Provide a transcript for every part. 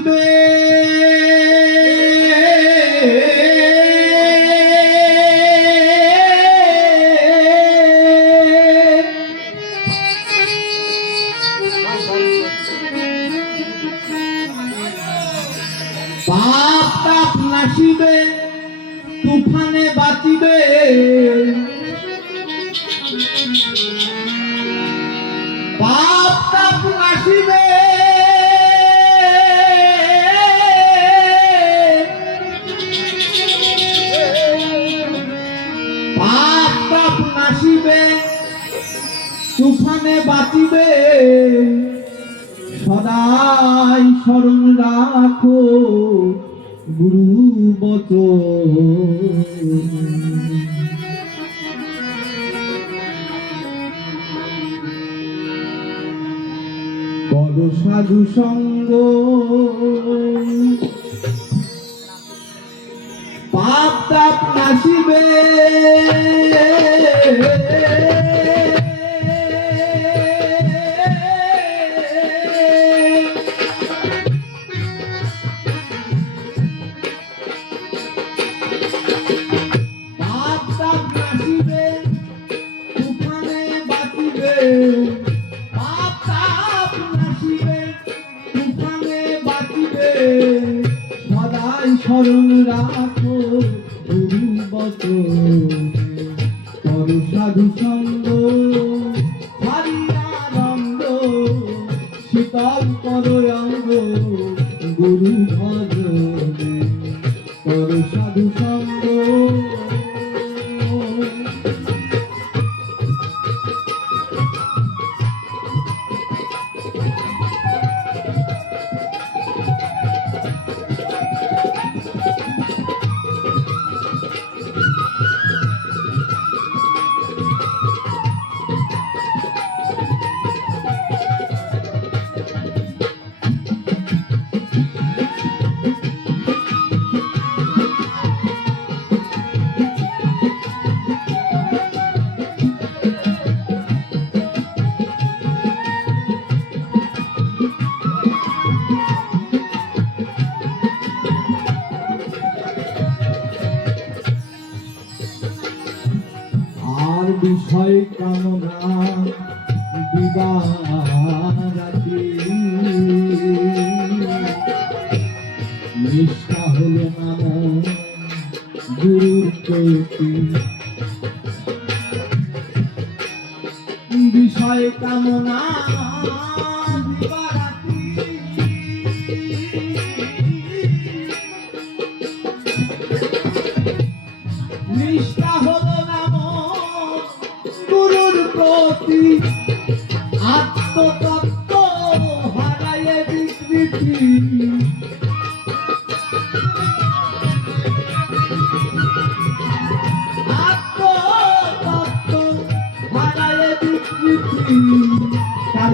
নাচিবে পাপ তাপ নাচিবে তুফানে বাঁচিবে। বড় সাধু সঙ্গ। পাপ তাপ নাসিবে স্মরণ রাখো গুরু বচন। কর সাধু সঙ্গ শীতল পদ অঙ্গ গুরু ভজনে কামনা দিবারাতি নিষ্ঠা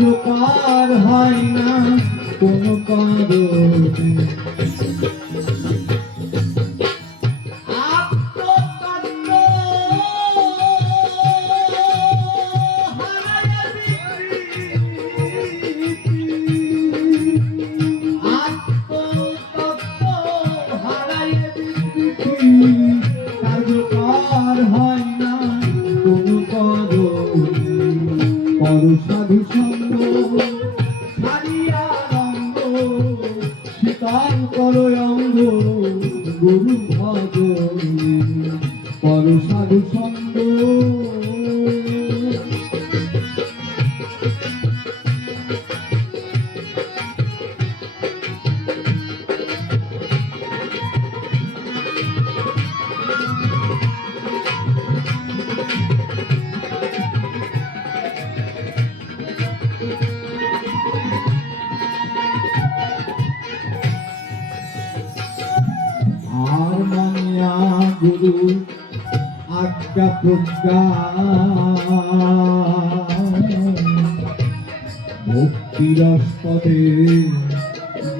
কার্যকর হয় না কোনো কারণে সাধু শীতল করো অঙ্গ গুরু ভজনে পর সাধু সঙ্গ। গুরু আজ্ঞা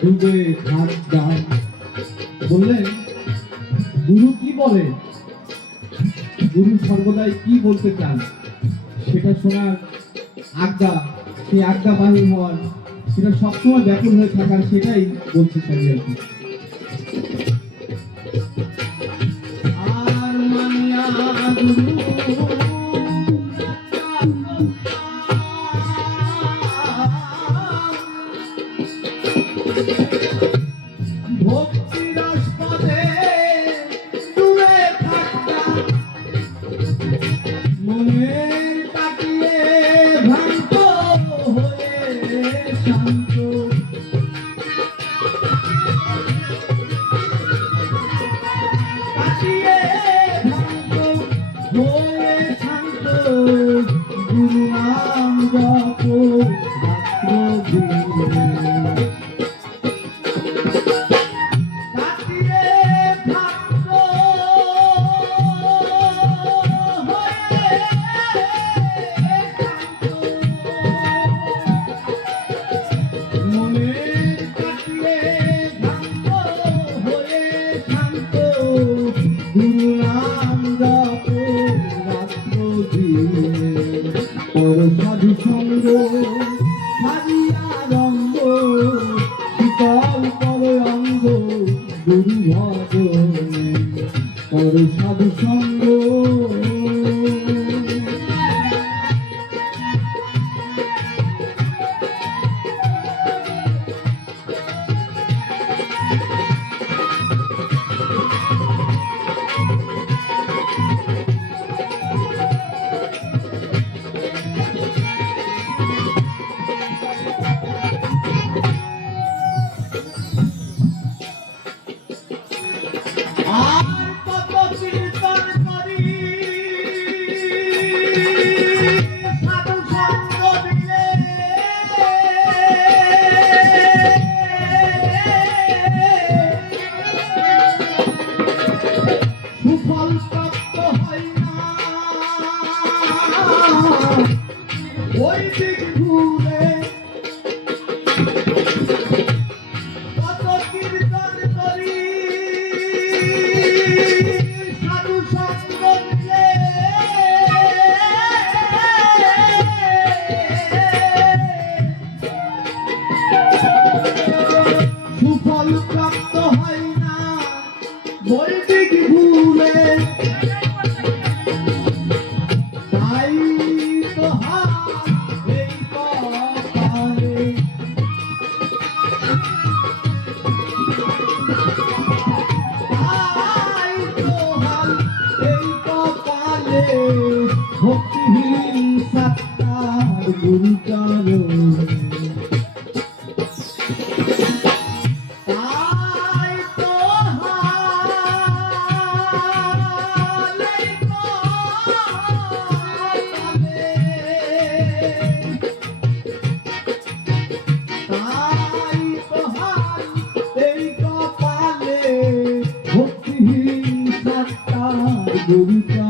ডুবে বললেন, গুরু কি বলে? গুরু সর্বদাই কি বলতে চান? সেটা শোনার আজ্ঞা সেই আজ্ঞা হওয়ার, সেটা সবসময় ব্যাকুল হয়ে থাকার, সেটাই বলছে স্বামী আর কি। Thank you. সত্তার